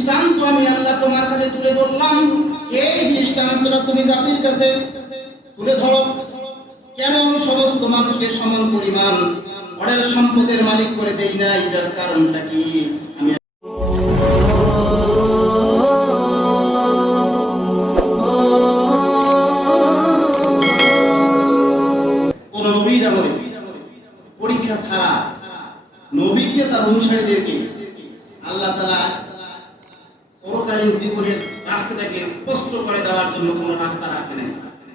দৃষ্টান্ত আমি আল্লাহ তোমার কাছে তুলে ধরলাম, এই দৃষ্টান্তটা তুমি জাতির কাছে তুলে ধরো। কেন আমি সমস্ত মানুষকে সমান পরিমাণ অঢেল সম্পদের মালিক করে দেই না, এটার কারণটা কি? আমি কোন নবীর আমলে পরীক্ষা ছাড়া নবীকে তার অনুসারীদেরকে আল্লাহ তাআলা পরকালীন জীবনের রাস্তাটাকে স্পষ্ট করে দেওয়ার জন্য কোনো রাস্তা রাখেন।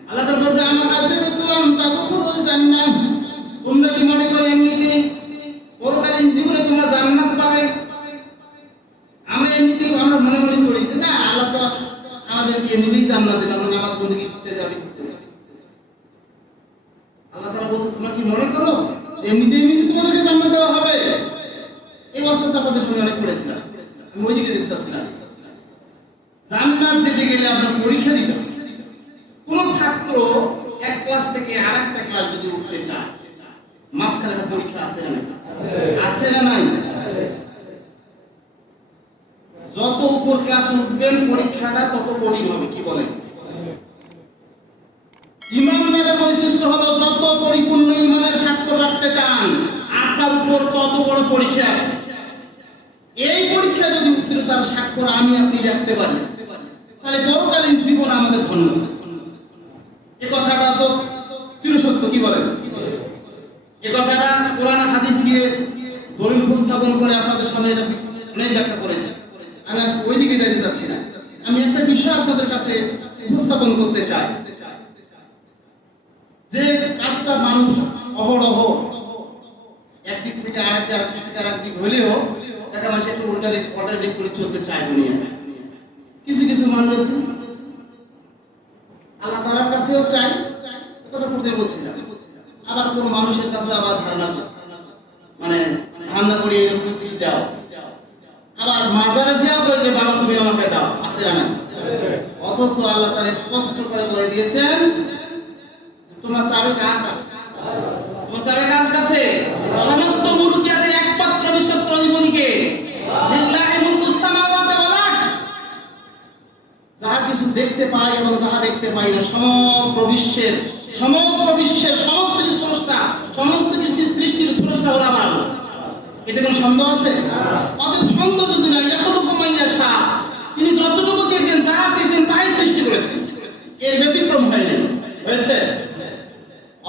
আল্লাহ তাআলা বলেন, আমার কাছে বিতুলাম তাদখুলুল জান্নাহ, তোমরা কি মনে করো এমনিতে পরকালীন জীবনে তোমরা জান্নাত পাবে? আমরা এমনিতে আমরা মনে মনে করি যে না, আল্লাহ তো আমাদেরকে এমনিতেই জান্নাত দেন, আমরা নামাজ বন্দেগী করতে যাবে। আল্লাহ তাআলা বলছে, তোমরা কি মনে করো এমনিতে তোমাদেরকে জান্নাত দেওয়া হবে? এই অবস্থাটা আপনাদের সামনে অনেক পড়েছিলাম, আমি ওইদিকে যেতে চাচ্ছিলাম। জান্নাত যেতে গেলে আপনার পরীক্ষা দিতে হবে। কোন ছাত্র এক ক্লাস থেকে আরেকটা ক্লাস যদি উঠতে চায়, মাঝখানে একটা পরীক্ষা আছে না? আছে না নাই? যত উপর ক্লাসে উঠবেন পরীক্ষাটা তত কঠিন হবে। কি বলেন? ইমানদারের বৈশিষ্ট্য হলো যত পরিপূর্ণ ইমানের স্বাক্ষর রাখতে চান, আপনার উপর তত বড় পরীক্ষা আসে। এই পরীক্ষা যদি উত্তীর্ণতার স্বাক্ষর আমি আপনি রাখতে পারি, তাহলে পরকালীন জীবন আমাদের ধন্য। এই কথাটা তো চিরসত্য। কি বলেন? এই কথাটা কোরআন হাদিস দিয়ে দলিল উপস্থাপন করে আপনাদের সামনে এটা অনেক ব্যাখ্যা করেছি। আমি আজকে ওই দিকে যেতে চাচ্ছি না, আমি একটা বিষয় আপনাদের কাছে উপস্থাপন করতে চাই। যে কাজটা মানুষ অহরহ একদিক থেকে আরেকদিক হলেও দেখা মানুষ একটু অল্টারনেটিভ করে চলতে চায় দুনিয়ায়। কিছু কিছু মানুষ আছে আল্লাহ তাআলার কাছেও চাই, কথা করতে বলছিলাম। আবার কোন মানুষের কাছে আবার ধারণা করে এরকম কিছু দাও, আবার মাজারে যাও বলে যে বাবা তুমি আমাকে দাও, আছে না? অথচ আল্লাহ তাআলা স্পষ্ট করে বলে দিয়েছেন তোমার চাবি কার কাছে? তোমার চাবি কার কাছে? সমস্ত মুলকিয়াতের একমাত্র বিশ্বস্ত অধিপতিকে, লিল্লাহি মুলকুস সামাওয়াতি ওয়াল আরদ। যাহা কিছু দেখতে পাই এবং যাহা দেখতে পাই না, সমগ্র বিশ্বের সমস্ত স্রষ্টা, সমস্ত কিছুর সৃষ্টির স্রষ্টা হলো আমার আল্লাহ। এতে কোনো সন্দেহ আছে? অতএব সন্দেহ যদি না, ইয়াখলুকু মা ইয়াশা, তিনি যতটুকু চেয়েছেন, যাহা চেয়েছেন তাই সৃষ্টি করেছেন, এর ব্যতিক্রম হয়নি। হয়েছে?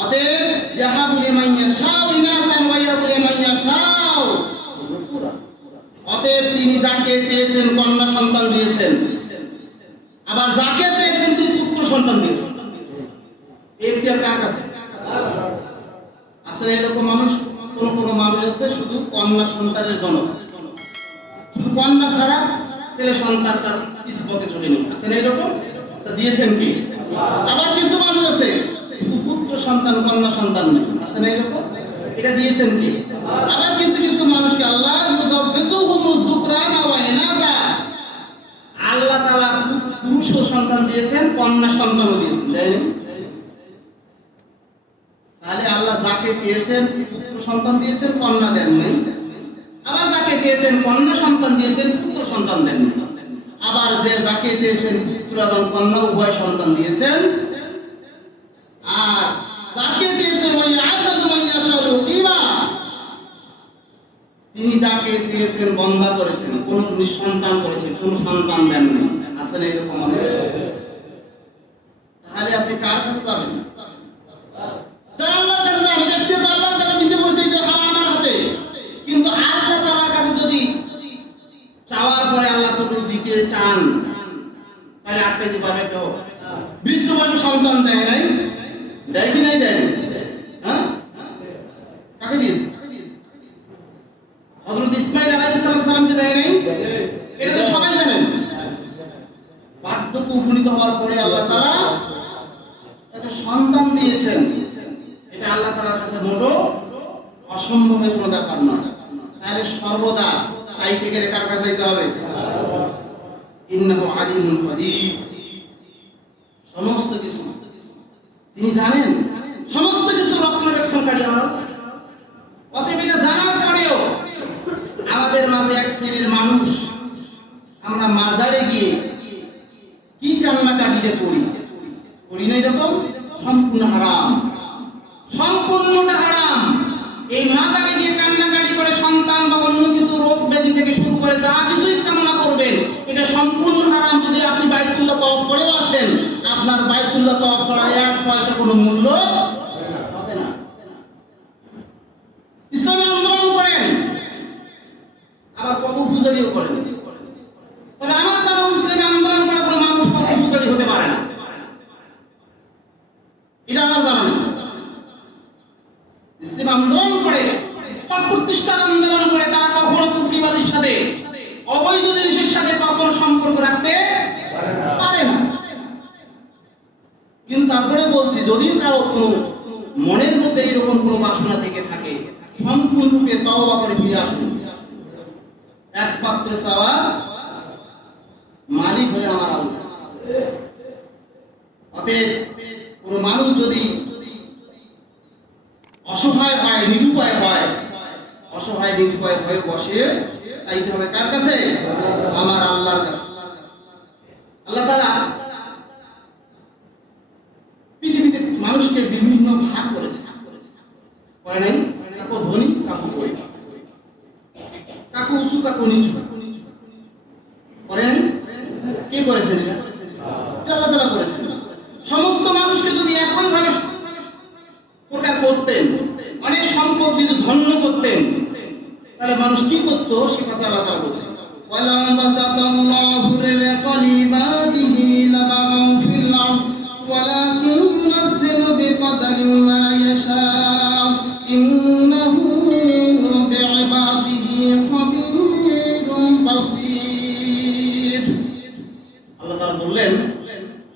অতএব ইয়াহাবু লিমান ইয়াশাউ ইনাসান ওয়া ইয়াহাবু লিমান ইয়াশাউ যুকুরা। অতএব তিনি যাকে চেয়েছেন কন্যা সন্তান দিয়েছেন, আবার যাকে চেয়েছেন তিনি পুত্র সন্তান দিয়েছেন। এর কার কাছে? আসলে এরকম মানুষ কোন মানুষ আছে শুধু কন্যা সন্তানের জনক, শুধু কন্যা ছাড়া ছেলে সন্তান তার কিসমতে জড়িয়ে আছে না? এরকম দিয়েছেন কি? আবার কিছু মানুষ আছে পুত্র সন্তান কন্যা সন্তান নেই, আছে না? এরকম এটা দিয়েছেন কি? আবার কিছু কিছু মানুষকে আল্লাহ আল্লাহ তাআলা পুরুষ সন্তান দিয়েছেন, কন্যা সন্তানও দিয়েছেন, তাই না? তাহলে আল্লাহ যাকে চেয়েছেন পুত্র সন্তান দিয়েছেন, কন্যা দেন নাই। আবার যাকে চেয়েছেন কন্যা সন্তান দিয়েছেন, পুত্র সন্তান দেন নাই। আবার যাকে চেয়েছেন পুত্র এবং কন্যা উভয় সন্তান দিয়েছেন। আর যাকে চেয়েছেন ওই আযাদু মান ইয়াশাউ কিমা, তিনি যাকে চেয়েছেন বন্দা করেছেন, কোন নিঃসন্তান করেছেন, কোন সন্তান দেন নাই। আছে না এরকম? তাহলে আপনি কার কাছে যাবেন? আল্লাহর কাছে যাবেন। দেখতে পারলাম তারা নিজে বলছে এটা আমার হাতে, কিন্তু আল্লাহ তাআলার কাছে যদি চাওয়ার পরে আল্লাহ যদি দিতে চান, তাহলে আটকাইতে পারবে কেউ? বৃদ্ধ বয়সে সন্তান দেয় নাই, দেয় কি নাই? দেয়। হ্যাঁ, কাকে দিয়েছে? হযরত ইসমাঈল আলাইহিস সালামকে দেয় নাই? এটা তো সবাই জানেন। বার্ধক্যে উপনীত হওয়ার পরে আল্লাহ তাআলা তাকে সন্তান দিয়েছেন। এটা আল্লাহ তাআলার কাছে মোটো অসম্ভবের কোনো ব্যাপার না। তাহলে সর্বদা চাইতে গেলে কার কাছে যাইতে হবে? ইন্নাহু আলিমুল কাদির। সমস্ত কিছু তিনি জানেন, সমস্ত কিছু রক্ষণাবেক্ষণকারী আমার। অতএব এটা জানার পরেও আমাদের মাঝে এক শ্রেণীর মানুষ আমরা এরকম সম্পূর্ণ হারাম, সম্পূর্ণটা হারাম। এই মাজারে গিয়ে কান্নাকাটি করে সন্তান বা অন্য কিছু রোগ ব্যাধি থেকে শুরু করে যা কিছুই কামনা করবেন, এটা সম্পূর্ণ হারাম। যদি আপনি বাইতুল্লাহ তওয়াফ করেও আসেন, আপনার বাইতুল্লাহ তওয়াফ করার 1 পয়সা কোনো মূল্য হবে না। ইসলামী আন্দোলন করেন, আবার কবর পূজারিও করেন। তবে আমার জানা ইসলামী আন্দোলন করে কোনো মানুষ কবর পূজারি হতে পারে না, এটা আমার জানা নেই। ইসলাম আন্দোলন করে, প্রতিষ্ঠান আন্দোলন করে, তারা কখনো প্রতিবাদীর সাথে, অবৈধ জিনিসের সাথে কখনো সম্পর্ক রাখতে পারে না। কিন্তু তারপরে বলছি, যদি কারো কোনো মনের মধ্যে এরকম কোনো বাসনা থেকে থাকে, সম্পূর্ণরূপে তওবা করে ফিরে আসুন। একমাত্র চাওয়া মালিক হয়ে আমার আল্লাহ। অতএব কোনো মানুষ যদি অসহায় হয়, নিরুপায় হয়, অসহায় নিরুপায় হয়ে বসে, চাইতে হবে কার কাছে? আমার আল্লাহর কাছে। আল্লাহ তাআলা পৃথিবীতে মানুষকে বিভিন্ন ভাগ করেছে, করে নাই? কাকু ধনী, কাকু গরিব, কাকু উঁচু, কাকু নিচু, করে নাই? কে করেছেন? এটা আল্লাহ তাআলা করেছেন। সমস্ত মানুষকে যদি একই ভাবে প্রকার করতেন, অনেক সম্পদ দিয়ে ধন্য করতেন, তাহলে মানুষ কি করত? সে কথা আল্লাহ তাআলা বলছেন, ওয়ালাম বাসাতাল্লাহু রিজকা লিবাদিহি লাবাগাউ ফিল আরদ ওয়ালাকিন ইউনাজ্জিলু বিকাদারিন মা ইয়াশা ইন্নাহু বিইবাদিহি খাবীরুম বাসীর। আল্লাহ তাআলা বললেন,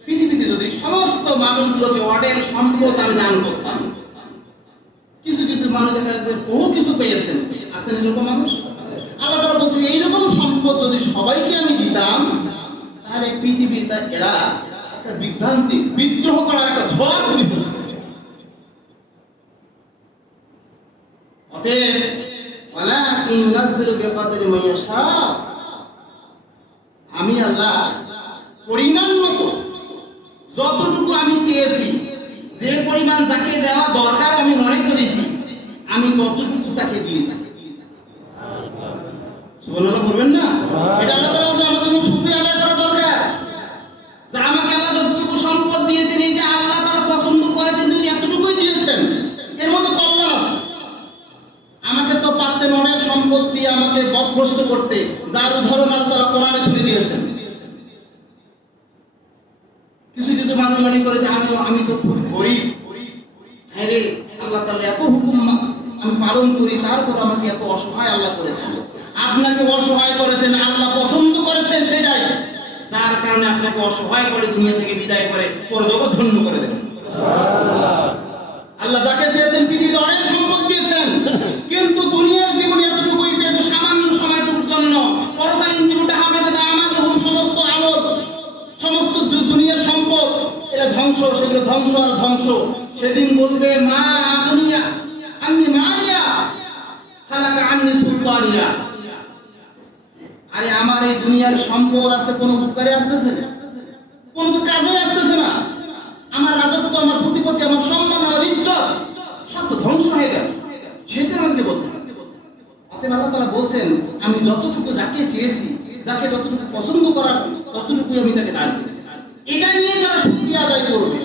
পৃথিবীতে যদি সমস্ত মানুষগুলোকে অনেক সম্পদ আমি দান করতাম, কিছু কিছু মানুষ দেখা যাচ্ছে বহু কিছু পেয়েছেন, আছেন এরকম মানুষ? আল্লাহ তাআলা বলছেন, এইরকম সম্পদ যদি সবাইকে আমি দিতাম, তাহলে পৃথিবীতে এরা একটা বিভ্রান্তি, বিদ্রোহ করার একটা ঝড় তৈরি হতো। অতএব ওয়ালাকিন ইউনাজ্জিলু বিকাদরি মা ইয়াশা, আমি আল্লাহ পরিমাণ মতো যতটুকু আমি চেয়েছি, যে পরিমাণ যাকে দেওয়া দরকার আমি মনে করেছি, আমি ততটুকু তাকে দিয়েছি। সুবহানাল্লাহ বলবেন না? এটা আল্লাহ তাআলা আমাদের শুকরিয়া আদায় করা দরকার, যে আমাকে আল্লাহ যতটুকু সম্পদ দিয়েছেন, এটা আল্লাহ তাআলা পছন্দ করেছেন, তিনি এতটুকুই দিয়েছেন, এর মধ্যে কল্যাণ আছে। আমাকে তো পারতেন অনেক সম্পদ দিয়ে আমাকে পথভ্রষ্ট করতে, যার উদাহরণ আল্লাহ তাআলা কোরআনে তুলে দিয়েছেন। কিছু কিছু মানুষ মনে করে যে আমি তো খুব গরিব, হ্যাঁ রে, আল্লাহ তাআলা এত হুকুম আমি পালন করি, তারপর আমাকে এত অসহায় আল্লাহ করেছেন। আপনাকে অসহায় করেছেন, আল্লাহ পছন্দ করেছেন সেটাই, যার কারণে আপনাকে অসহায় করে দুনিয়া থেকে বিদায় করে পরজগৎ ধন্য করে দেবেন। আল্লাহ যাকে চেয়েছেন পৃথিবীতে অনেক সম্পদ দিয়েছেন, কিন্তু দুনিয়ার জীবনে এতটুকুই পেয়েছে, সামান্য সময়টুকুর জন্য। পরকালীন জীবনটা আমাদের সমস্ত আমল, সমস্ত দুনিয়ার সম্পদ এটা ধ্বংস, সেগুলো ধ্বংস আর ধ্বংস। সেদিন বলবে, মা আগুনিয়া আন্নি মারিয়া হালাকা আন্নি সুলতানিয়া। আরে আমার এই দুনিয়ার সম্পদ আছে, কোনো উপকারে আসতেছে না, কোনো তো কাজে আসতেছে না। আমার রাজত্ব, আমার প্রতিপত্তি, আমার সম্মান, আমার ইজ্জত সব তো ধ্বংস হয়ে গেল। সেদিন আমাকে বলতে অতএব আল্লাহ তাআলা বলছেন, আমি যতটুকু যাকে চেয়েছি, যাকে যতটুকু পছন্দ করার, ততটুকুই আমি তাকে দান করেছি। এটা নিয়ে যারা শুকরিয়া আদায় করবে,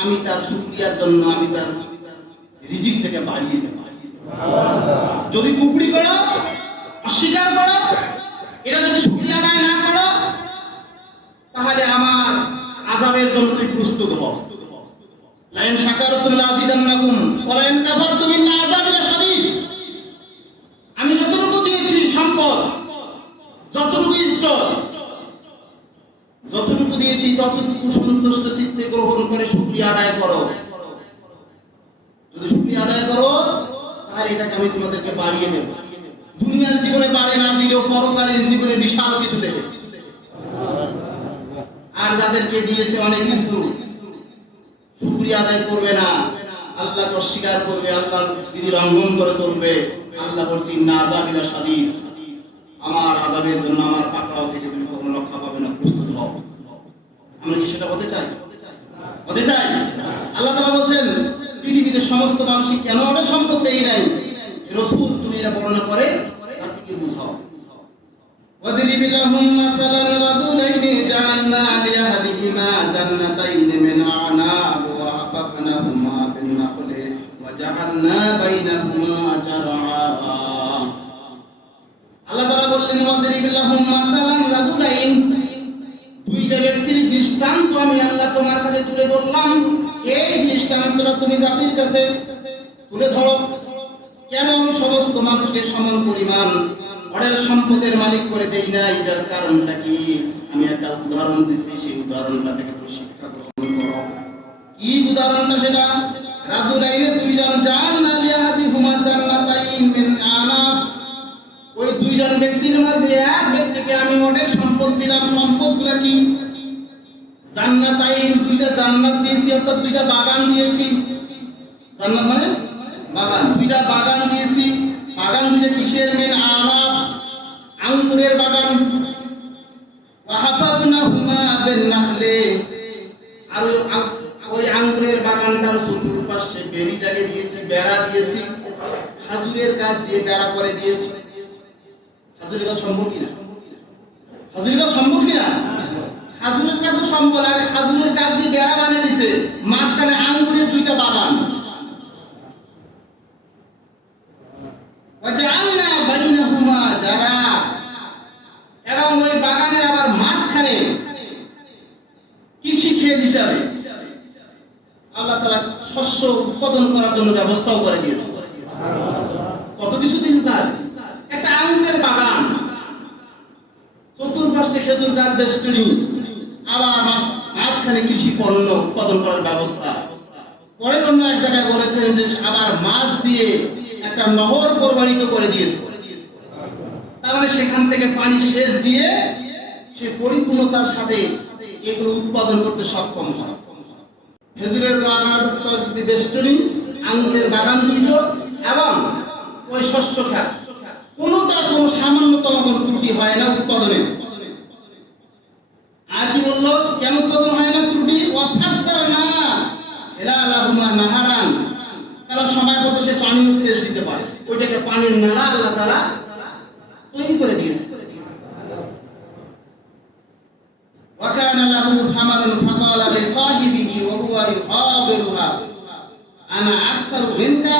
আমি তার শুকরিয়ার জন্য আমি তার রিজিকটাকে বাড়িয়ে দেব। যদি কুফরি করো, অস্বীকার করো, এটা যদি শুকরিয়া আদায় না করো, তাহলে আমার আযাবের জন্য তুমি প্রস্তুত হও। লাইন শাকারতুম লাযিদান্নাকুম ওয়া লাইন কাফারতুম ইন্না আযাবি লাশাদীদ। আমি যতটুকু দিয়েছি সম্পদ, যতটুকু ইজ্জত, যতটুকু দিয়েছি ততটুকু সন্তুষ্ট চিত্তে গ্রহণ করে শুকরিয়া আদায় করো। যদি শুকরিয়া আদায় করো, তাহলে এটাকে আমি তোমাদেরকে বাড়িয়ে দেব। দুনিয়ার জীবনে বাড়ে না দিলেও পরকালীন জীবনে বিশাল কিছু দেবে। আর যাদেরকে দিয়েছে অনেক কিছু, শুকরিয়া আদায় করবে না, আল্লাহকে অস্বীকার করবে, আল্লাহর বিধি লঙ্ঘন করে চলবে, আল্লাহ বলছেন, ইন্না আযাবি লাশাদীদ, আমার আযাবের জন্য, আমার পাকড়াও থেকে তুমি কখনো রক্ষা পাবে না, প্রস্তুত হও। আমরা কি সেটা হতে চাই? হতে চাই? আল্লাহ তাআলা বলছেন পৃথিবীতে সমস্ত মানুষই কেন অনেক সম্পদ দেই নাই, রাসূল তুমি এটা বর্ণনা করে তাদেরকে বুঝাও। وَاضْرِبْ لَهُم مَّثَلًا رَجُلَيْنِ جَعَلْنَا لِأَحَدِهِمَا جَنَّتَيْنِ مِنْ أَعْنَابٍ وَحَفَفْنَاهُمَا بِالنَّخْلِ وَجَعَلْنَا بَيْنَهُمَا زَرْعًا। আল্লাহ তাআলা বললেন وَاضْرِبْ لَهُم مَّثَلًا رَجُلَيْنِ, দুইটা ব্যক্তির দৃষ্টান্ত আমি আল্লাহ তোমার কাছে তুলে ধরলাম, এই দৃষ্টান্তটা তুমি জাতির কাছে তুলে ধরো। কেন আমি সমস্ত মানুষের সমান পরিমাণ অঢেল সম্পদের মালিক করে দেই না, এটার কারণটা কি? আমি একটা উদাহরণ দিচ্ছি, সেই উদাহরণটা থেকে তুমি শিক্ষা গ্রহণ করো। কি উদাহরণটা? সেটা রাজুলাইনে দুইজন জান্না লিয়াহাদিহুমা জান্নাতাইন মিন আনাব, ওই দুইজন ব্যক্তির মাঝে এক ব্যক্তিকে আমি অঢেল সম্পদ দিলাম। সম্পদগুলো কি? জান্নাতাইন, দুইটা জান্নাত দিয়েছি, অর্থাৎ দুইটা বাগান দিয়েছি। জান্নাত মানে বাগান, দুইটা বাগান দিয়েছি। বাগান দুইটা কিসের? মিন আনাব, আঙ্গুরের বাগান। ওয়াহাফাফনাহুমা বিন-নাখলি, আর ওই আঙ্গুরের বাগানটার চতুর্পাশে বেড়িটাকে দিয়েছি, বেড়া দিয়েছি, খাজুরের গাছ দিয়ে বেড়া করে দিয়েছি। খাজুরের গাছ সম্ভব কিনা? খাজুরের গাছ সম্ভব কিনা? খাজুরের গাছও সম্ভব। আর খাজুরের গাছ দিয়ে বেড়া বানিয়ে দিয়েছে, মাঝখানে আঙ্গুরের দুইটা বাগান। ওয়াজআলনা বাইনাহুমা জারা, এবং ওই বাগানের আবার মাঝখানে কৃষি ক্ষেত হিসাবে আল্লাহ তাআলা শস্য উৎপাদন করার জন্য ব্যবস্থাও করে দিয়েছে। কত কিছু দিন তার একটা আঙ্গুরের বাগান, চতুর্পাশে খেজুর গাছ বেষ্টনী, আবার মাঝখানে কৃষি পণ্য উৎপাদন করার ব্যবস্থা। পরে অন্য এক জায়গায় বলেছেন যে আবার মাছ দিয়ে একটা নহর প্রবাহিত করে দিয়েছে, তার মানে সেখান থেকে পানি সেচ দিয়ে সে পরিপূর্ণতার সাথে এগুলো উৎপাদন করতে সক্ষম হয়। খেজুরের বাগান বেষ্টনী, আঙ্গুরের বাগান দুটো, এবং ওই শস্য খাত, কোনোটা কোনো সামান্যতম কোনো ত্রুটি হয় না উৎপাদনে। আর কি বললো? কেন উৎপাদন হয় না ত্রুটি? ওয়াফাকসারনা ইলাহুমা নাহারান, কারণ সময় মতো সে পানিও সেচ দিতে পারে। ওইটা একটা পানির নালা আল্লাহ তাআলা তৈরি করে দিয়েছে। ওয়াকানা লাহু সামারুন ফাকালা লিসাহিবিহি ওয়া হুয়া ইউহাবিরুহা আনা আকতারু মিনকা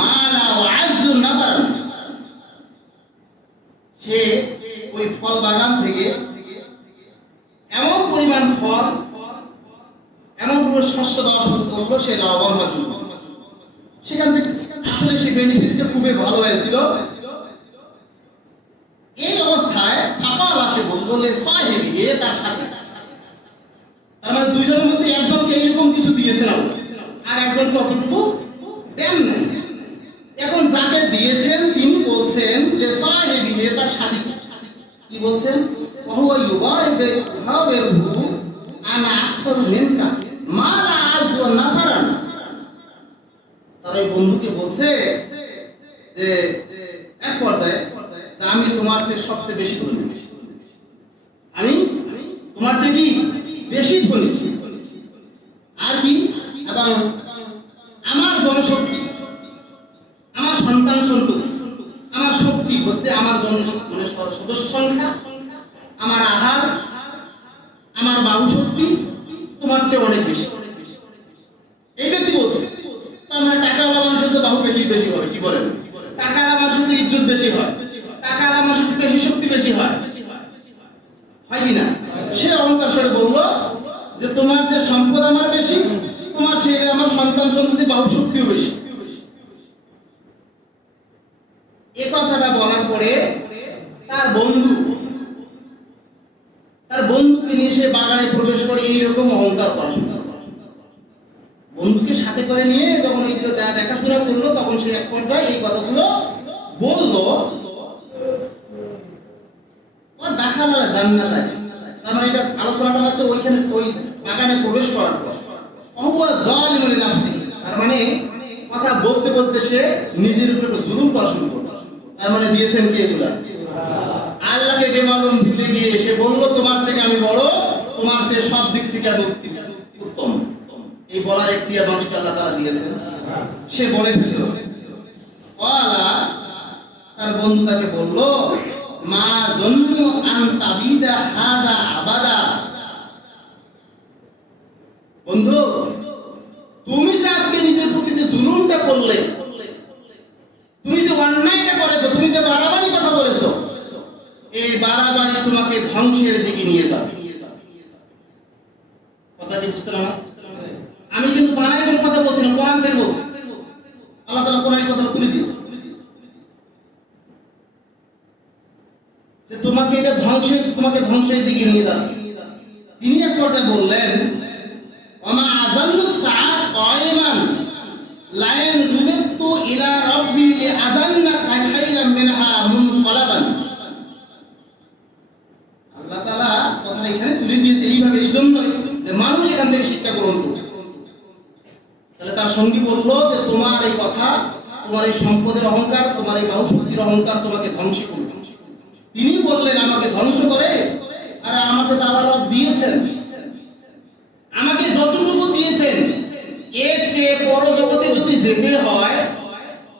মালা ওয়া আযযু নাবারান, সে ওই ফল বাগান থেকে এমন পরিমাণ ফল, এমন পুরো শস্য দেওয়া শুরু করলো, সে লাভবান হওয়া শুরু করলো। সেখান থেকে আসলে সে বেনিফিটটা খুবই ভালো হয়েছিল। এই অবস্থায় ফাকালা, সে বলল লিসাহিবিহি, তার সাথে, তার মানে দুইজনের মধ্যে একজনকে এইরকম কিছু দিয়েছেন আর একজনকে অতটুকু দেন নাই। এখন যাকে দিয়েছেন তিনি বলছেন যে সাহিবিহি, তার সাথী, কি বলছেন? ওহুয়া ইউহাবিরুহু আনা আকসারু মিনকা মালা আযযু নাফারান, তার ওই বন্ধুকে বলছে যে এক পর্যায়ে যে আমি তোমার চেয়ে সবচেয়ে বেশি ধনী, আমি তোমার চেয়ে কি বেশি ধনী, আর কি, এবং আমার জনশক্তি, আমার সন্তান সন্ততি, আমার শক্তি বলতে আমার মানে সদস্য সংখ্যা, আমার আহার, আমার বাহু শক্তি তোমার চেয়ে অনেক বেশি। এই ব্যক্তি বলছে, তার মানে টাকাওয়ালা মানুষের তো বাহু বেশি হবে। কি বলেন? টাকাওয়ালা মানুষের তো ইজ্জত বেশি হয়, টাকাওয়ালা মানুষের বেশি শক্তি বেশি হয়, হয় কি না? সে অহংকার স্বরে বললো যে তোমার যে সম্পদ আমার বেশি, তোমার সে আমার সন্তান সন্ততি বাহু শক্তিও বেশি। এ কথাটা বলার পরে তার বন্ধুকে নিয়ে সে বাগানে প্রবেশ করে এইরকম অহংকার করা শুরু করলো। বন্ধুকে সাথে করে নিয়ে যখন এই দেখাশোনা করলো, তখন সে এক পর্যায়ে এই কথাগুলো বললো। দাখালা জান্নাতায়, তার মানে এটা আলোচনাটা হচ্ছে ওইখানে ওই বাগানে প্রবেশ করার পর। ওহুয়া যালিমুন লিনাফসিহি, তার মানে কথা বলতে বলতে সে নিজের উপর একটু জুলুম করা শুরু করলো। তার মানে দিয়েছেন কি এগুলা? আল্লাহকে বেমালুম ভুলে গিয়ে সে বলল তোমার থেকে আমি বড়, তোমার চেয়ে সব দিক থেকে আমি উত্তম। মানুষকে আল্লাহ তাআলা দিয়েছেন? সে বলে ফেলল, ওয়ালা, তার বন্ধু তাকে বলল, মা জন্নু আন তাবিদা হাদা আবাদা। বন্ধু, তুমি যে আজকে নিজের প্রতি যে জুলুমটা করলে, তুমি যে অন্যায়টা করেছো, তুমি যে বাড়াবাড়ি কথা বলেছো, এই বাড়াবাড়ি তোমাকে ধ্বংসের দিকে নিয়ে যাবে। কথা কি বুঝতে না? আমি কিন্তু বানাই কোনো কথা বলছি না, কোরআন থেকে বলছি। আল্লাহ তাআলা কোরআনের কথা তুলে দিয়েছে যে তোমাকে এটা ধ্বংসের দিকে নিয়ে যাচ্ছে। তিনি এক পর্যায়ে বললেন, ওমা আযাল্লু সাআত কায়মান লাইন রুবিতু ইলা রাব্বি লিআযান্না খায়রাম মিনহা মুনকালাবান। আল্লাহ তাআলা কথাটা এখানে তুলে দিয়েছে এইভাবে, এই জন্যই যে মানুষ এখান থেকে শিক্ষা গ্রহণ করবে। তাহলে তার সঙ্গী বলল যে তোমার এই কথা, তোমার এই সম্পদের অহংকার, তোমার এই বাহুশক্তির অহংকার তোমাকে ধ্বংস করবে। তিনি বললেন, আমাকে ধ্বংস করে? আর আমাকে তো আবার রব দিয়েছেন, আমাকে যতটুকু দিয়েছেন এর চেয়ে পরজগতে যদি যেতে হয়,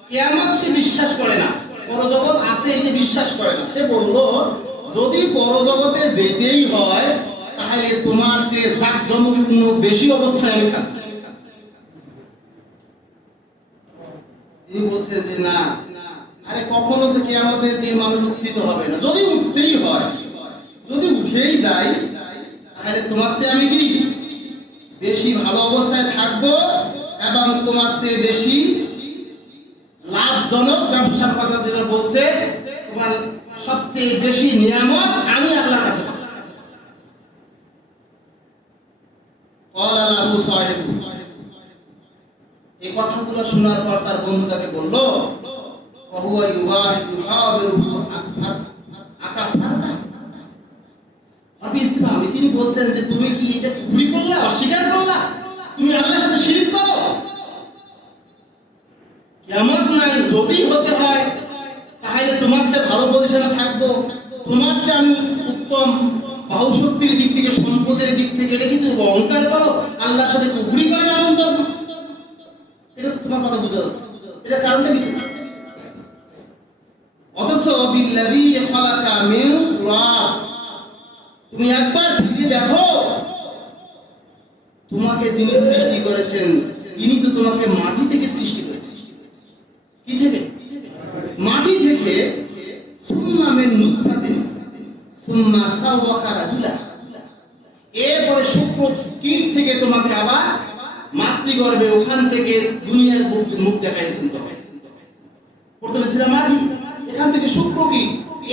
কিয়ামত সে বিশ্বাস করে না, পরজগৎ আছে এটি বিশ্বাস করে না। সে বলল, যদি পরজগতে যেতেই হয় তাহলে তোমার চেয়ে জাকজমকপূর্ণ বেশি অবস্থায় আমি থাকব। তিনি বলছে যে না, আরে কখনো তো কিয়ামতের দিন মানুষ উত্থিত হবে না। যদি উঠতেই হয়, যদি উঠেই যায়, তাহলে তোমার চেয়ে আমি কি বেশি ভালো অবস্থায় থাকবো এবং তোমার চেয়ে বেশি লাভজনক ব্যবসার কথা যেটা বলছে, তোমার সবচেয়ে বেশি নিয়ামত আমি আল্লাহর কাছে পাবো। এই কথাগুলো শোনার পর তার বন্ধু তাকে বলল, তিনি বলছেন যে তুমি কি এটা কুফরি করলা, অস্বীকার করলা, তুমি আল্লাহর সাথে শিরক করো? কিয়ামত নাই, যদি হতে হয় তাহলে তোমার চেয়ে ভালো পজিশনে থাকবো, তোমার চেয়ে আমি উত্তম বাহুশক্তির দিক থেকে, সম্পদের দিক থেকে। এটা কিন্তু অহংকার করো, আল্লাহর সাথে কুফরি করে এমন ধর্ম। এটা তো তোমার কথা বোঝা যাচ্ছে, এটা কারণটা কি? অথচ বিল্লাযী খালাকা মিন তুরাব, তুমি একবার ফিরে দেখো, তোমাকে যিনি সৃষ্টি করেছেন তিনি তো তোমাকে মাটি থেকে সৃষ্টি করেছেন। কি থেকে? মাটি থেকে। সুম্মা মিন নুতফাতিন সুম্মা সাওয়াকা রাজুলা, এরপরে শুক্র কীট থেকে তোমাকে আবার মাতৃগর্ভে, ওখান থেকে দুনিয়ার মুখ দেখাইছেন। প্রথমে ছিল মাটি, এখান থেকে শুক্র কীট,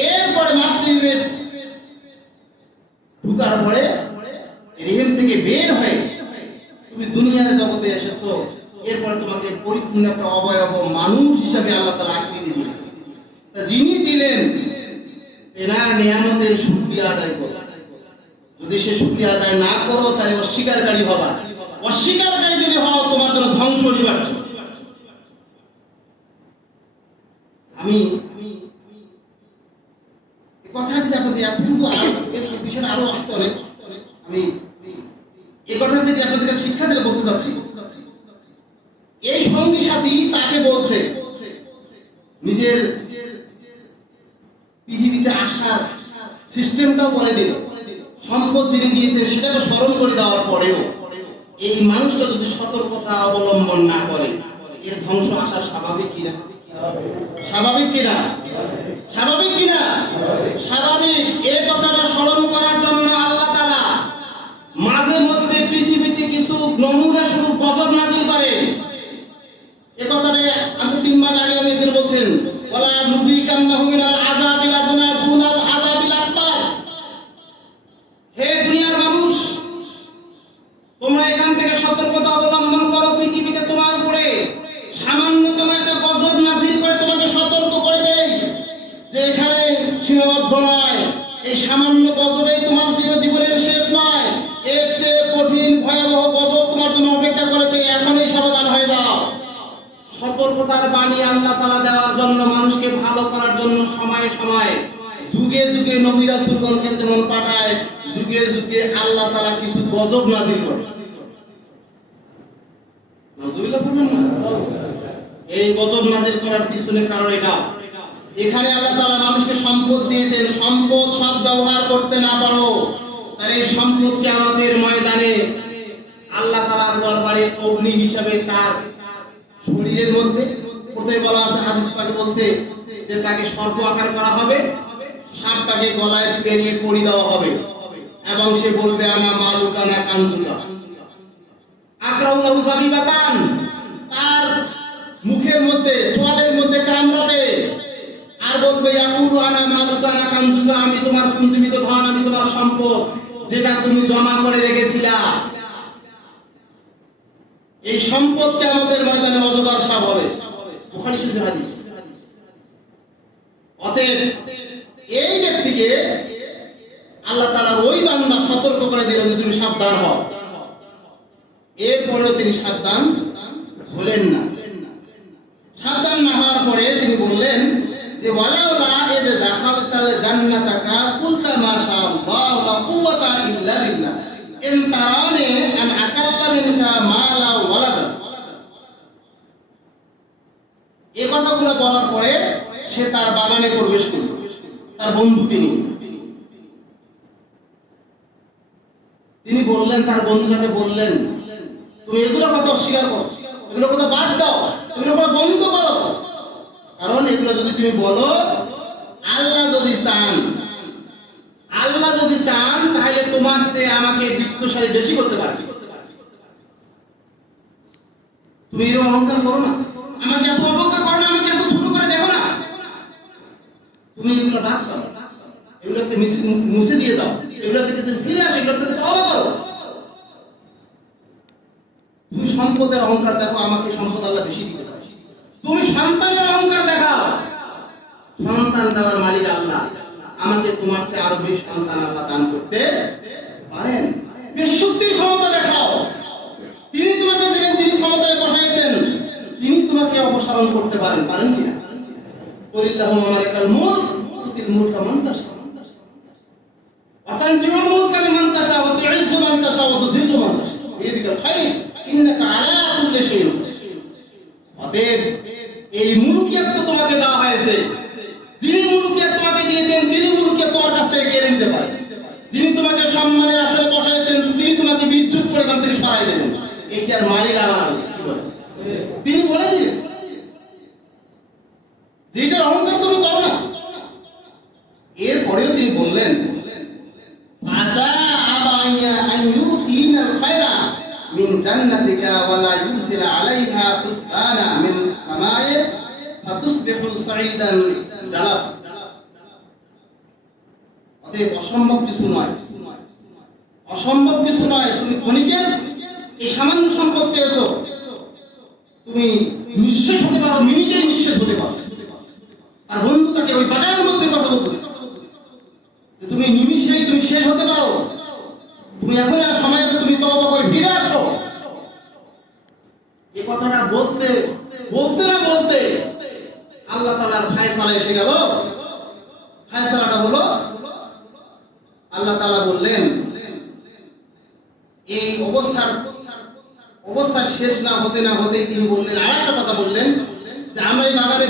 এরপরে মাতৃগর্ভে ঢুকার পরে রেহেম থেকে বের হয়ে তুমি দুনিয়ার জগতে এসেছো। এরপরে তোমাকে পরিপূর্ণ একটা অবয়ব মানুষ হিসাবে আল্লাহ তাআলা আকৃতি দিলেন। তা যিনি দিলেন এনার নিয়ামতের শুকরিয়া আদায় করো। যদি সে শুকরিয়া আদায় না করো তাহলে অস্বীকারী হবা। অস্বীকারী যদি হও তোমার জন্য ধ্বংস অনিবার্য। আমি এই কথাটি আপনাদের এতটুকু, এর বিষয়টা আরো আসতে অনেক, আমি এই কথাটি থেকে আপনাদের শিক্ষা দিলে বলতে চাচ্ছি, এই সঙ্গী সাথী তাকে বলছে নিজের পৃথিবীতে আসার সিস্টেমটাও বলে দিল, সম্পদ যিনি দিয়েছেন সেটাকে স্মরণ করে দেওয়ার পরেও এই মানুষটা যদি সতর্কতা অবলম্বন না করে, এর ধ্বংস আসা স্বাভাবিক কিনা? স্বাভাবিক কিনা? স্বাভাবিক কিনা? স্বাভাবিক। এই কথাটা স্মরণ করার জন্য আল্লাহ তাআলা মাঝে মধ্যে পৃথিবীতে কিছু নমুনা স্বরূপ গজব নাযিল করে। এই কথাটা আজকে 3 মাস আগে আমি এদের বলছেন, ওয়ালা নুযিকান্নাহু মিনাল আযাবিল আদনা দুনাল আযাবিল আকবার। হে দুনিয়ার মানুষ, তোমরা এখান থেকে সতর্কতা অবলম্বন করো। পৃথিবীতে তোমার উপরে সামান্যতম একটা গজব নাযিল করে তোমাকে সতর্ক করে দেই যে এখানে সীমাবদ্ধ নয়, এই সামান্য গজবেই তোমার জীবনের শেষ নয়, এর চেয়ে কঠিন ভয়াবহ গজব তোমার জন্য অপেক্ষা করেছে, এখনই সাবধান হয়ে যাও। সতর্কতার বাণী আল্লাহ তাআলা দেওয়ার জন্য, মানুষকে ভালো করার জন্য সময়ে সময়ে যুগে যুগে নবী রাসূলগণকে যেমন পাঠায়, যুগে যুগে আল্লাহ তাআলা কিছু গজব নাযিল করে। নাউজুবিল্লাহ বলবেন না। এই গজব নাযিল করার পিছনে কারণ এটা, এখানে আল্লাহ তাআলা মানুষকে সম্পদ দিয়েছেন, সম্পদ সৎ ব্যবহার করতে না পারো, আর এই সম্পদ কিয়ামতের ময়দানে আল্লাহ তাআলার দরবারে অগ্নি হিসাবে তার শরীরের মধ্যে, কোথায় বলা আছে হাদিস পাকে বলছে যে তাকে সর্প আকার করা হবে, সাপটাকে গলায় পেরিয়ে পড়ি দেওয়া হবে এবং সে বলবে আনা মালুকা না কানজুকা আকরাউলাহু জাবিবাতান, তার মুখের মধ্যে চোয়ালের মধ্যে কামড়াবে আর বলবে ইয়াকুলু আনা মালুকা না কানজুকা, আমি তোমার পুঞ্জীবিত ধন, আমি তোমার সম্পদ যেটা তুমি জমা করে রেখেছিলা। এই সম্পদ কিয়ামতের ময়দানে অজগর সাপ হবে, বুখারী শরীফের হাদিস। অতএব এই ব্যক্তিকে আল্লাহ তাআলা ওই বান্দা সতর্ক করে দিল যে তুমি সাবধান হও, এরপরেও তিনি সাবধান হলেন না। সাবধান না হওয়ার পরে তিনি বললেন যে ওয়ালাউলা ইয দাখালতাল জান্নাতাকা কুলতা মাশাআল্লাহ লা কুওয়াতা ইল্লা বিল্লাহ ইন তারানি আন আকাল্লা মিনকা মালা ওয়ালাদা। এই কথাগুলো বলার পরে সে তার বাগানে প্রবেশ করল তার বন্ধুকে নিয়ে। তিনি বললেন, তার বন্ধুটাকে বললেন, তুমি এগুলো কথা অস্বীকার করো, এগুলো কথা বাদ দাও, এগুলো কথা বন্ধ করো, কারণ এগুলো যদি তুমি বলো, আল্লাহ যদি চান তাহলে তোমার সে আমাকে বিত্তশালী বেশি করতে পারে। তুমি এরকম অহংকার করো না, আমাকে এত অবজ্ঞা করো না, আমাকে এত ছোট করে দেখো না, তুমি এগুলো বাদ দাও, এগুলোকে মুছে দিয়ে দাও, এগুলো থেকে ফিরে আসো, এগুলো থেকে তওবা করো। তুমি সম্পদের অহংকার দেখো, আমাকে সম্পদ আল্লাহ বেশি দিতে পারে। তুমি সন্তানের অহংকার দেখাও, সন্তান দেওয়ার মালিক আল্লাহ, আমাকে তোমার চেয়ে আরো বেশি সন্তান আল্লাহ দান করতে পারেন। বেশ শক্তির ক্ষমতা দেখাও, তিনি তোমাকে দিলেন, তিনি ক্ষমতায় বসাইছেন, তিনি তোমাকে অপসারণ করতে পারেন, পারেন কিনা? কুলিল্লাহুম্মা মালিকাল মুলক তুতিল মুলকা মান তাশা ওয়া তানজিউল মুলকা লিমান তাশা ওয়া তুইজ্জু মান তাশা ওয়া তুযিল্লু মান তাশা বিয়াদিকাল খায়র ইন্নাকা আলা কুল্লি শাইইন। অতএব এই মুলকিয়াত তোমাকে দেওয়া হয়েছে, যিনি মুলকিয়াত তোমাকে দিয়েছেন তিনি মুলকিয়াত তোমার কাছ থেকে কেড়ে নিতে পারেন, যিনি তোমাকে সম্মানের আসরে বসাইছেন তিনি তোমাকে বিচ্যুত করে এখান থেকে সরাই দেবেন। এইটার মালিক আমার, কি বলে তিনি বলে দিলেন, যেটার অহংকার তুমি করো না। এরপরেও তিনি বললেন আযা আবাইয়া আন ইউতিনাল খায়রা মিন জান্নাতিকা ওয়া লা ইউরসিলা আলাইহা হুসবানা মিন সামায়ে ফাতুসবিহু সাঈদান জালাব। অতএব অসম্ভব কিছু নয়, অসম্ভব কিছু নয়। তুমি ক্ষণিকের এই সামান্য সম্পদ পেয়েছো, তুমি নিঃশেষ হতে পারো, মিনিটেই নিঃশেষ হতে পারো। আর বন্ধু তাকে ওই বাজারের মধ্যে কথা বলতেছে, তুমি নিমিষেই তুমি শেষ হতে পারো, তুমি এখন আর সময় আছে, তুমি তওবা করে ফিরে আসো। এই কথাটা বলতে বলতে না বলতে আল্লাহ তাআলার ফায়সালা এসে গেল। ফায়সালাটা হলো আল্লাহ তাআলা বললেন, এই অবস্থা শেষ না হতেই তিনি বললেন, আরেকটা কথা বললেন যে আমরা এই বাগানে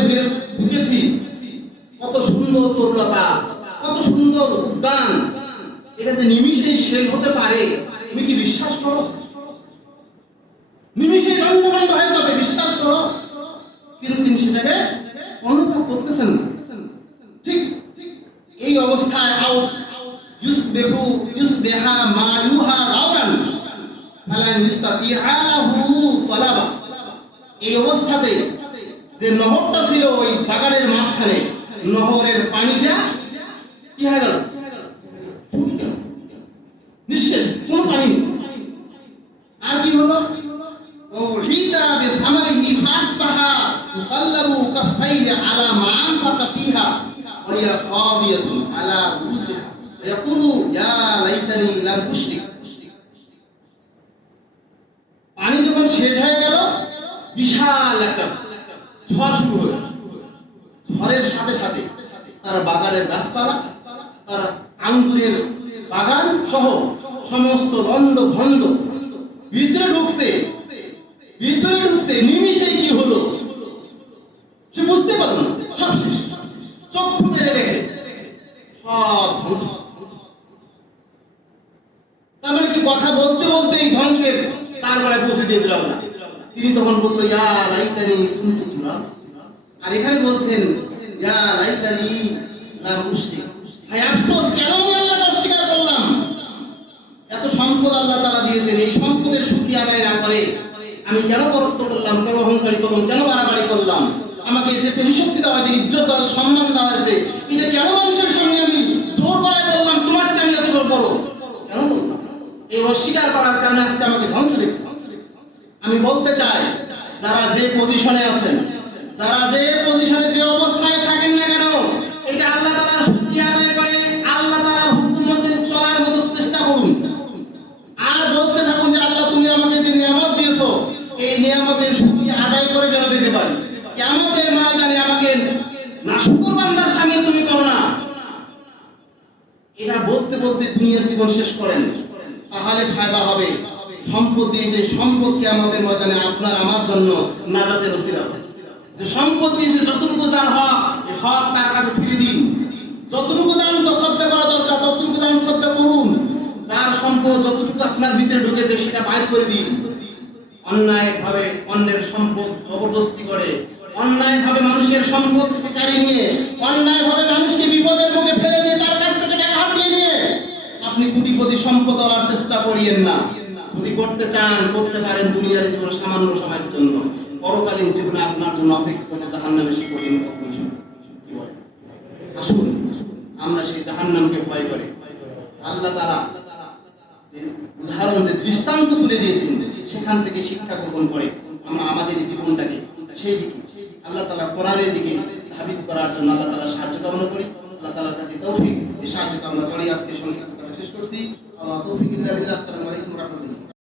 ঢুকেছি, কত সুন্দর তরুলতা, কত সুন্দর উদ্যান, এটা যে নিমিষেই শেষ হতে পারে তুমি কি বিশ্বাস করো? নিমিষেই রন্ধবন্ধ হয়ে যাবে, বিশ্বাস করো? কিন্তু তিনি সেটাকে অনুভব করতেছেন না। ঠিক এই অবস্থায় ইউসবিহা মা ইউহা রাওরান ফালা ইস্তাতিআ লাহু তালাবা। এই অবস্থাতে যে নহরটা ছিল ওই বাগানের মাঝখানে, নহরের পানিটা কি হয়ে গেল? শুকিয়ে গেল, নিঃশেষ, কোনো পানি নেই। আর কি হলো? ওহিদা বিথামারিহি ফাসবাহা মুকাল্লাবু কাফাইহি আলা মা আনফাকা ফিহা ওয়া হিয়া খাবিয়াতুন আলা রুসিহা ইয়াকুলু ইয়া লাইতানি লাম উশরিক। পানি যখন শেষ হয়ে গেল, বিশাল একটা ঝড় শুরু হলো। ঝড়ের সাথে সাথে তারা বাগানের গাছপালা, তারা আঙ্গুরের বাগান সহ সমস্ত লন্ড ভন্ড ভিতরে ঢুকছে। ভিতরে ঢুকছে, নিমিষে কি হলো সে বুঝতে পারলো না, সব শেষ, চক্ষু মেলে রেখে সব ধ্বংস। তার মানে কি কথা বলতে বলতে এই ধ্বংসের তারপরে পৌঁছে দিয়ে দিলাম না। তিনি তখন বললো ইয়া লাইতানি কুনতু তুরাব, আর এখানে বলছেন ইয়া লাইতানি লাম উশরিক, হায় আফসোস কেন আমি আল্লাহকে অস্বীকার করলাম। এত সম্পদ আল্লাহ তাআলা দিয়েছেন, এই সম্পদের শুকরিয়া আদায় না করে আমি কেন পরত্ব করলাম, কেন অহংকারী করলাম, কেন বাড়াবাড়ি করলাম। আমাকে যে পেশক্তি দেওয়া হয়েছে, ইজ্জত দেওয়া হয়েছে, সম্মান দেওয়া হয়েছে, এটা কেন মানুষের সামনে আমি জোর গলায় বললাম তোমার চেয়ে আমি এত বড়, কেন বললাম? এই অস্বীকার করার কারণে আজকে আমাকে ধ্বংস দেখতে। আমি বলতে চাই যারা যে পজিশনে আছেন, যারা যে পজিশনে যে অবস্থায় থাকেন না কেন, এটা আল্লাহ তাআলার শুকরিয়া আদায় করে আল্লাহ তাআলার হুকুম মতে চলার মতো চেষ্টা করুন। আর বলতে থাকুন যে আল্লাহ তুমি আমাকে যে নিয়ামত দিয়েছো, এই নিয়ামতের শুকরিয়া আদায় করে যেন যেতে পারি। কিয়ামতের ময়দানে আমাকে নাশকর বান্দার সামনে তুমি করো না। এটা বলতে বলতে দুনিয়ার জীবন শেষ করেন, তাহলে ফায়দা হবে। সম্পদ দিয়েছে, সম্পদ কিয়ামতের ময়দানে আপনার আমার জন্য নাজাতের ওসিলা হবে। যে সম্পদ দিয়েছে, যতটুকু যার হক, এই হক তার কাছে ফিরে দিন। যতটুকু দান শ্রদ্ধা করা দরকার ততটুকু দান শ্রদ্ধা করুন। যার সম্পদ যতটুকু আপনার ভিতরে ঢুকেছে সেটা বাইর করে দিন। অন্যায়ভাবে অন্যের সম্পদ জবরদস্তি করে, অন্যায়ভাবে মানুষের সম্পদ কেড়ে নিয়ে, অন্যায়ভাবে মানুষকে বিপদের মুখে ফেলে দিয়ে তার কাছ থেকে টাকা হাতিয়ে নিয়ে আপনি কোটিপতি সম্পদ আনার চেষ্টা করিয়েন না। যদি করতে চান করতে পারেন দুনিয়ার জীবনে সামান্য সময়ের জন্য, পরকালীন জীবনে আপনার জন্য অপেক্ষা করছে জাহান্নামের সেই কঠিন অভিযোগ। কি বলে? আসুন আমরা সেই জাহান্নামকে ভয় করে আল্লাহ তাআলা যে উদাহরণ, যে দৃষ্টান্ত তুলে দিয়েছেন, সেখান থেকে শিক্ষা গ্রহণ করে আমরা আমাদের জীবনটাকে সেই দিকে আল্লাহ তাআলা কোরআনের দিকে ধাবিত করার জন্য আল্লাহ তাআলা সাহায্য কামনা করি। আল্লাহ তাআলার কাছে তৌফিক, সাহায্য কামনা করি। আজকে সংক্ষিপ্ত কথা শেষ করছি। তৌফিক ইল্লা বিল্লাহ। আসসালামু আলাইকুম ওয়া রাহমাতুল্লাহ।